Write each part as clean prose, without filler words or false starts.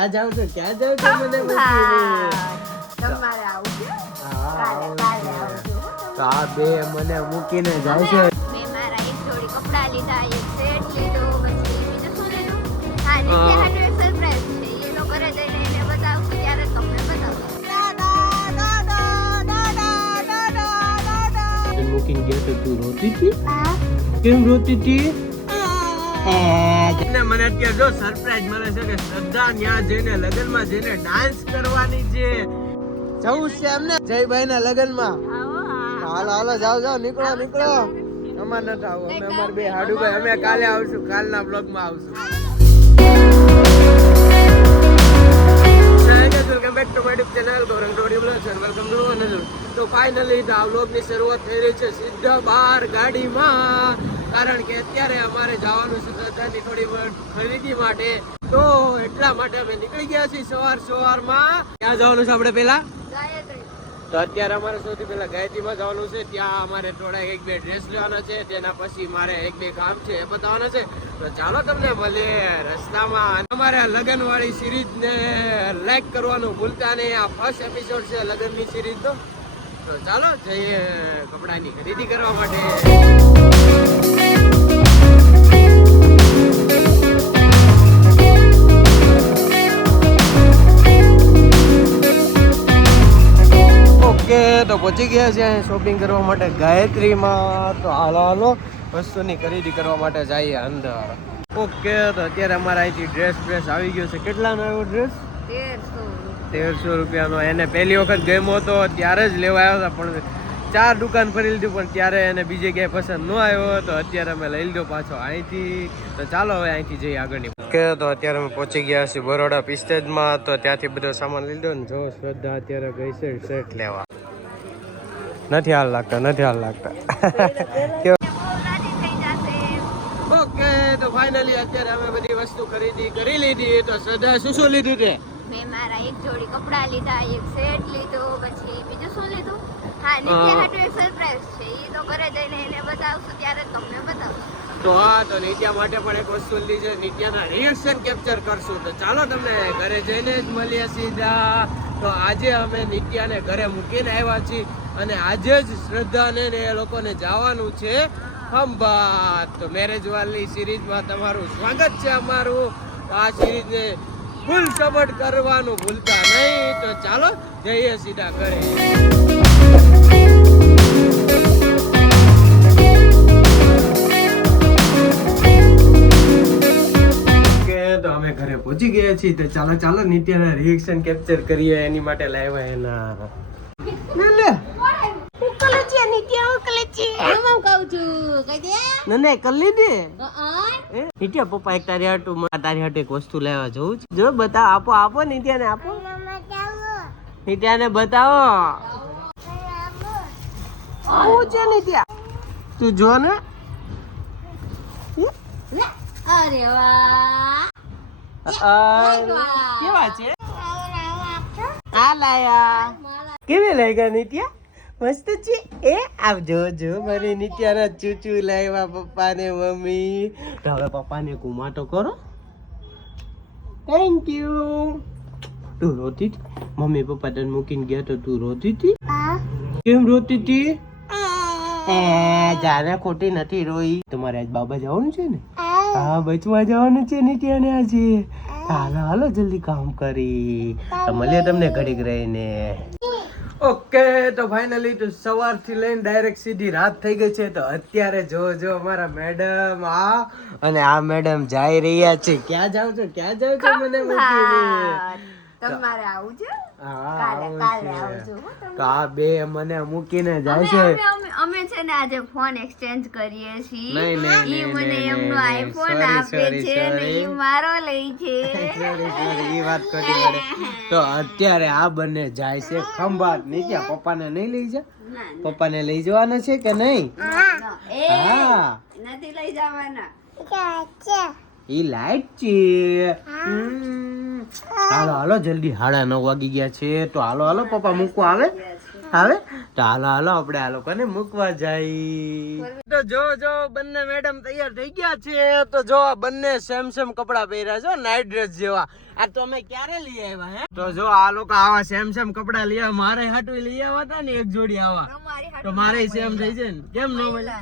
ક્યાં જાવ છો મને તમારે આવું છે તો આ બે મને મૂકીને જાય છે. મેં મારા એક જોડી કપડા લીધા, એક સેટ લીધો, પછી બીજું શું લીધું? હા, નીચે હાટુ એક સરપ્રાઈઝ છે. એ લોકો ઘરે જઈને એને બતાવશું ત્યારે તમને બતાવશું. મૂકીને ગયો તો તું રોતી હતી? કેમ રોતી હતી? મને અત્યારે જો સરપ્રાઈઝ મળે છે કે શ્રદ્ધા ત્યાં જઈને લગ્નમાં જઈને ડાન્સ કરવાની છે. જવું છે એમને જયભાઈ ના લગ્નમાં. હાલો હાલો જાઓ નીકળો અમાર નથી આવું. અમે અમાર બે હાડુભાઈ અમે કાલે આવશું, કાલના બ્લોગમાં આવશું. Welcome back to my YouTube channel Gaurang Rodi vlogs and welcome to another. તો ફાઇનલી આ બ્લોગની શરૂઆત થઈ રહી છે સીધા બહાર ગાડીમાં, કારણ કે અત્યારે અમારે જવાનું છે શ્રદ્ધાની થોડી ખરીદી માટે. તો એટલા માટે અમે નીકળી ગયા છીએ સવારમાં. ક્યાં જવાનું છે આપણે પેલા? તો અત્યારે અમારે સૌથી પહેલા ગાયત્રીમાં જવાનું છે. ત્યાં અમારે થોડા એક બે ડ્રેસ લેવાના છે, તેના પછી મારે એક બે કામ છે એ બતાવવાના છે. તો ચાલો તમને મળીએ રસ્તામાં. અમારે લગન વાળી સિરીઝ ને લાઈક કરવાનું ભૂલતા નહીં. આ ફર્સ્ટ એપિસોડ છે લગનની સિરીઝ નો. તો ચાલો જઈએ કપડાની ખરીદી કરવા માટે. તો પહોંચી ગયા છે શોપિંગ કરવા માટે ગાયત્રીમાં. તો હાલો વસ્તુની ખરીદી કરવા માટે જઈએ અંદર. ઓકે, તો અત્યારે અમારા અહીંથી ડ્રેસ આવી ગયો છે. કેટલાનો આવ્યો ડ્રેસ? 1300 રૂપિયાનો. એને પહેલી વખત ગમ્યો હતો ત્યારે જ લેવા આવ્યો હતા, પણ 4 દુકાન ફરી લીધું પણ ત્યારે એને બીજે ક્યાંય પસંદ ન આવ્યો. તો અત્યારે અમે લઈ લીધો પાછો અહીંથી. તો ચાલો હવે અહીંથી જઈએ આગળની. ઓકે, તો અત્યારે અમે પહોંચી ગયા છીએ બરોડા પિસ્ટેજમાં. તો ત્યાંથી બધો સામાન લીધો ને જો શ્રદ્ધા અત્યારે ગઈ છે સેટ લેવા. નથી હાલ લાગતા ઓકે, તો ફાઇનલી અત્યારે અમે બધી વસ્તુ ખરીદી કરી લીધી. તો શ્રદ્ધા શું લીધું તે? મેં મારા એક જોડી કપડા લીધા, એક સેટ લીધો, પછી બીજું શું લીધું? હા, નીચે હાટુ એક સરપ્રાઈઝ છે. એ તો ઘરે જઈને એને બતાવશું ત્યારે તમને બતાવશું. તો હા, તો નિત્યા માટે પણ એક વસ્તુ લીધી છે. નિત્યાના રિએક્શન કેપ્ચર કરશું. તો ચાલો તમને ઘરે જઈને જ મળીએ સીધા. તો આજે અમે નિત્યાને ઘરે મૂકીને આવ્યા છીએ અને આજે જ શ્રદ્ધાને ને એ લોકોને જવાનું છે ખંભાત. તો મેરેજ વાળી સિરીઝમાં તમારું સ્વાગત છે અમારું. તો આ સિરીઝને ફૂલ સપોર્ટ કરવાનું ભૂલતા નહીં. તો ચાલો જઈએ સીધા ઘરે. તો અમે ઘરે પહોંચી ગયા છીએ. તો ચાલો નિત્યાના રિએક્શન કેપ્ચર કરીએ. એની માટે લાવ્યા એના પપ્પા એક તારી હાટુ એક વસ્તુ લેવા જવું છે. જો બતાવો, આપો નિત્યાને આપો. નિત્યાને બતાવો શું છે નિત્યા, તું જો ને. અરે વાહ, કેવા છે? આ લાયા. કેવી લાગ્યા નિત્યા? મસ્ત છે. એ આવજો જો મારી નિત્યાના ચૂચુ લાવ્યા પપ્પા ને મમ્મી. તો હવે પપ્પાને કુમાટો કરો. Thank you. તું રોતી હતી? મમ્મી પપ્પા તને મૂકીને ગયા તો તું રોતી હતી? કેમ રોતી હતી? જાને ખોટી નથી રોઈ. તમારે આજ બાબા જવાનું છે ને? હા, બચવા જવાનું છે નિત્યાને આજે. હાલો જલ્દી કામ કરી. તો મળીએ તમને ઘડીક રહીને. ઓકે, તો ફાઇનલી તો સવારથી લઈને ડાયરેક્ટ સીધી રાત થઈ ગઈ છે. તો અત્યારે જો અમારા મેડમ અને આ મેડમ જઈ રહ્યા છે. ક્યાં જાવ છો મને મૂકીને? તમારે આવું છે? હા, કાલે આવજો. તો આ બે મને મૂકીને જાય છે. અમે છે ને આજે ફોન એક્સચેન્જ કરીએ છીએ. નહીં, ઈ મને એમનો આઈફોન આપે છે ને ઈ મારો લઈ છે. ઈ વાત ખોટી પડે. તો અત્યારે આ બંને જાય છે ખંભાત. નિત્યા પપ્પાને નહીં લઈ જા? પપ્પાને લઈ જવાના છે કે નહીં? હા, નથી લઈ જવાના. ઈ લાઈટ છે. હાલો જલ્દી 9:30 વાગી ગયા છે. તો હાલો પપ્પા મૂકવા આવે. તો હાલો આપણે આ લોકોને મૂકવા જાય. તો જો બંને મેડમ તૈયાર થઈ ગયા છે. તો જો બંને સેમ કપડા પહેર્યા છે, નાઇટ ડ્રેસ જેવા. આ તો અમે ક્યારે લઈ આવ્યા હે? તો જો આ લોકો આવા સેમ સેમ કપડા લઈ આવ્યા, મારે હાટું લઈ આવ્યા હતા ને એક જોડી આવા, તો મારે સેમ થઈ છે ને, કેમ નો મળે?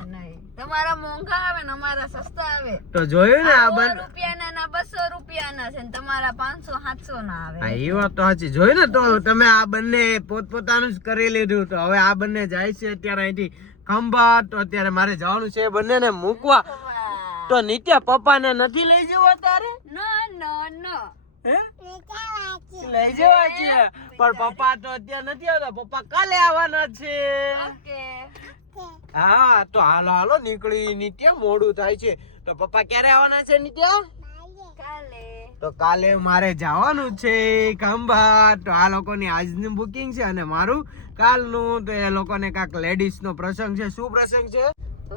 તમારા મોંઘા આવે ને અમારા સસ્તા આવે. તો જોયું ને આ બંને રૂપિયાના ના 200 રૂપિયાના છે ને તમારા 500 700 ના આવે. હા એ વાત તો સાચી. જોયું ને, તો તમે આ બંને પોતપોતાનું જ કરી લીધું. તો હવે આ બંને જાય છે અત્યારે અહીંથી ખંભાત. તો અત્યારે મારે જવાનું છે બંને ને મૂકવા. તો નિત્યા પપ્પાને નથી લઈ જવા તારે? નો હે લઈ જવા છે, પણ પપ્પા તો અત્યારે નથી આવતા, પપ્પા કાલે આવવાના છે. ઓકે હા તો હાલો હાલો નીકળી. નિત્યા મોડું થાય છે. તો પપ્પા ક્યારે આવવાના છે નિત્યા? કાલે. તો કાલે મારે જવાનું છે ખંભાત. તો આ લોકોની આજનું બુકિંગ છે અને મારું કાલનું. તો એ લોકોને કાંક લેડીઝ નો પ્રસંગ છે. શું પ્રસંગ છે?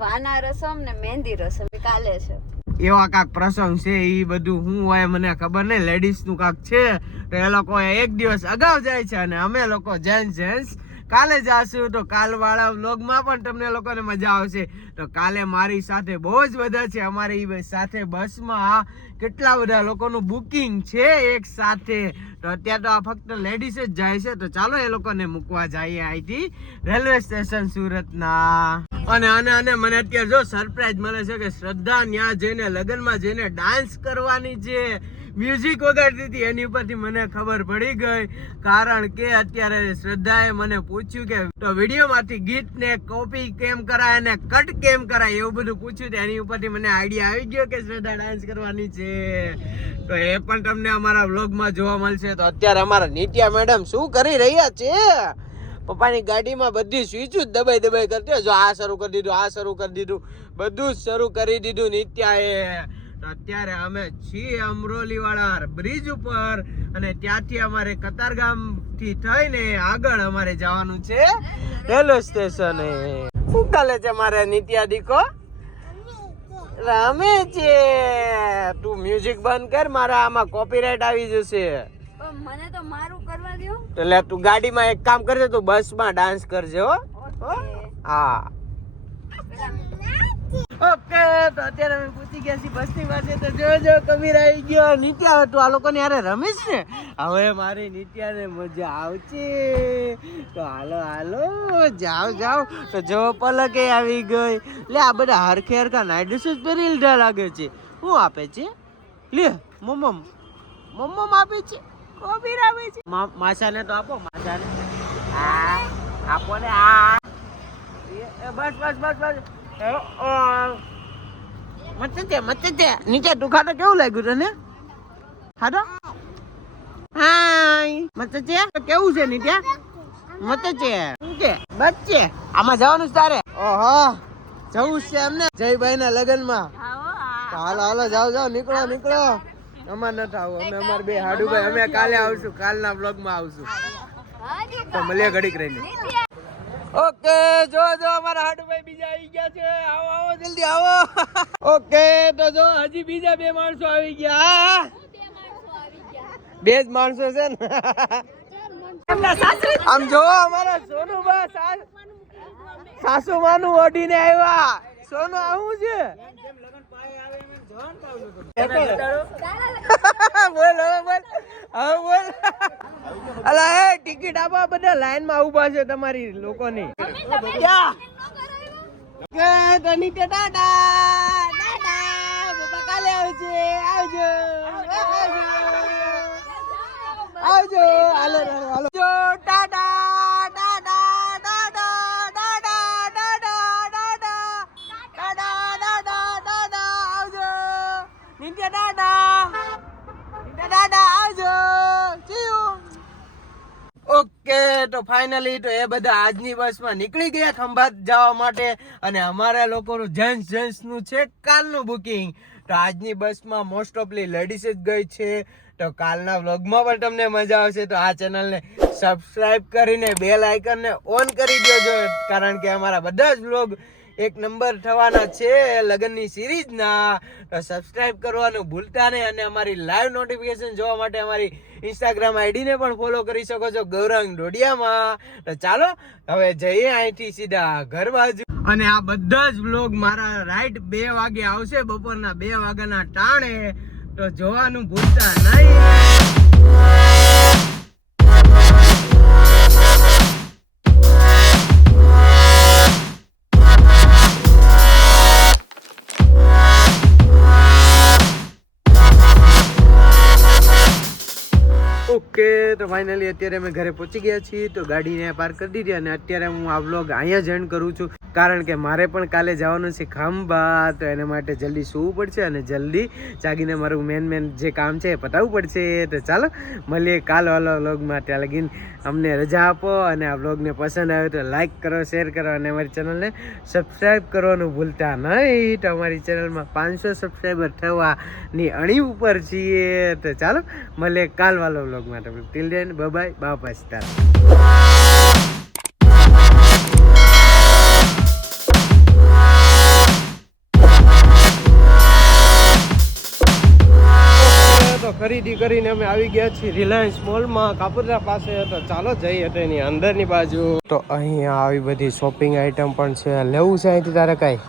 વાના રસમ ને મહેંદી રસમ કાલે છે. એવા કાંક પ્રસંગ છે. એ બધું હું હોય મને ખબર નહીં. લેડીઝ નું કાંક છે. તો એ લોકો એક દિવસ અગાઉ જાય છે અને અમે લોકો જેન્ટ્સ કાલે જાશું. તો કાલ વાળા વ્લોગમાં પણ તમને લોકોને મજા આવશે. તો કાલે મારી સાથે બહુ જ બધા છે. અમારી સાથે બસમાં કેટલા બધા લોકોનું બુકિંગ છે એક સાથે. તો અત્યારે તો આ ફક્ત લેડીઝ જ જાય છે. તો ચાલો એ લોકોને મૂકવા જઈએ અહીંથી રેલવે સ્ટેશન સુરતના. અને મને અત્યારે જો સરપ્રાઈઝ મળે છે કે શ્રદ્ધા ત્યાં જઈને લગ્નમાં જઈને ડાન્સ કરવાની છે. મ્યુઝિક વગાડતી હતી એની ઉપરથી મને ખબર પડી ગઈ. કારણ કે અત્યારે શ્રદ્ધાએ મને પૂછ્યું કે તો વિડીયોમાંથી ગીતને કોપી કેમ કરાય અને કટ કેમ કરાય એવું બધું પૂછ્યું. એની ઉપરથી મને આઈડિયા આવી ગયો કે શ્રદ્ધા ડાન્સ કરવાની છે. તો એ પણ તમને અમારા વ્લોગમાં જોવા મળશે. તો અત્યારે અમારા નિત્યા મેડમ શું કરી રહ્યા છે? પપ્પાની ગાડીમાં બધી સ્વિચ જ દબાઈ કરતી. જો આ શરૂ કરી દીધું, આ શરૂ કરી દીધું, બધું જ શરૂ કરી દીધું નિત્યાએ. તો અત્યારે અમે છીએ અમરોલી વાળા બ્રિજ ઉપર અને ત્યાંથી અમારે કતારગામ થી થઈને આગળ અમારે જવાનું છે રેલવે સ્ટેશને. શું ચાલે છે મારે નિત્યા દીકો? રમે છે. તું મ્યુઝિક બંધ કર, મારા આમાં કોપીરાઈટ આવી જશે. મને તો મારું કરવા દો. એટલે તું ગાડીમાં એક કામ કરજે, તું બસમાં ડાન્સ કરજે હો. હા ઓકે. તો અત્યારે અમે પૂછી ગયા છીએ બસની પાસે. તો જો કબીર આવી ગયો. નિત્યા તું આ લોકોને યારે રમીશ ને? હવે મારી નિત્યાને મજા આવશે. તો હાલો જાઓ. તો જો પલકે આવી ગઈ. લે આ બધા હરખે હરખા નાઇટ ડ્રેસ જ પહેરી લીધા લાગે છે. શું આપે છે? લે મમ્મ આપે છે. કબીર આપે છે. માસાને તો આપો. માસાને આપો ને. બસ મત નીચે તું ખાતો કેવું લાગ્યું તને? ખાતો હાય મત કેવું છે નીચે? મત છે બચ્ચે આમાં જવાનું છે તારે? ઓહો જવું છે એમને જયભાઈ ના લગ્ન માં. હાલો જાઓ નીકળો. અમાર નથી આવું. અમે અમાર બે હાડુભાઈ અમે કાલે આવશું. કાલના બ્લોગ માં આવશું. તો મળીએ ઘડીક રહીને. ઓકે જો અમારા હાડુભાઈ બીજા આવી ગયા છે. આવો જલ્દી આવો. ઓકે તો જો હજી બીજા બે માણસો આવી ગયા. બે જ માણસો છે ને. આમ જો અમારા સોનુબા સાસુમાનું ઓઢીને આવ્યા. સોનું આવું છે. બોલ અલા એ ટિકિટ આપવા બધા લાઈન માં ઉભા છે તમારી લોકોની. પપ્પા કાલે આવજો. હાલો ટાટા. ઓકે તો ફાઇનલી તો એ બધા આજની બસમાં નીકળી ગયા ખંભાત જવા માટે. અને અમારા લોકોનું જેન્ટ્સ નું છે કાલનું બુકિંગ. તો આજની બસમાં મોસ્ટ ઓફલી લેડીઝ જ ગઈ છે. તો કાલના વ્લોગમાં પણ તમને મજા આવશે. તો આ ચેનલને સબસ્ક્રાઇબ કરીને બેલ આઇકનને ઓન કરી દેજો. કારણ કે અમારા બધા જ વ્લોગ એક નંબર થવાના છે લગનની સિરીઝના. તો સબસ્ક્રાઇબ કરવાનું ભૂલતા નહીં. અને અમારી લાઈવ નોટિફિકેશન જોવા માટે અમારી ઇન્સ્ટાગ્રામ આઈડીને પણ ફોલો કરી શકો છો ગૌરાંગ ડોડિયામાં. તો ચાલો હવે જઈએ અહીંથી સીધા ઘર બાજુ. અને આ બધા જ વ્લોગ મારા રાઈટ 2 વાગે આવશે, બપોરના 2 વાગ્યાના ટાણે. તો જોવાનું ભૂલતા નહીં. ઓકે તો ફાઇનલી અત્યારે અમે ઘરે પહોંચી ગયા છીએ. તો ગાડીને પાર્ક કરી દીધી અને અત્યારે હું આ વ્લોગ અહીંયા જ એન્ડ કરું છું, કારણ કે મારે પણ કાલે જવાનું છે ખાંભા. તો એના માટે જલ્દી સૂવું પડશે અને જલ્દી જાગીને મારું મેન જે કામ છે એ પતાવવું પડશે. તો ચાલો મળીએ કાલવાળા વ્લોગમાં. ત્યાં લગીને અમને રજા આપો અને આ વ્લોગને પસંદ આવે તો લાઈક કરો, શેર કરો અને અમારી ચેનલને સબસ્ક્રાઈબ કરવાનું ભૂલતા નહીં. તો અમારી ચેનલમાં 500 સબસ્ક્રાઈબર થવાની અણી ઉપર છીએ. તો ચાલો મળીએ કાલવાળા વ્લોગમાં. Till then bye bye star. તો ખરીદી કરીને અમે આવી ગયા છીએ રિલાયન્સ મોલમાં કાપોદ્રા પાસે. તો ચાલો જઈએ તો એની અંદરની બાજુ. તો અહીંયા આવી બધી શોપિંગ આઈટમ પણ છે. લેવું છે અહીંથી તારે કાંઈ?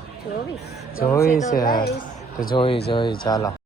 જોઈ છે તો જોઈ ચાલો.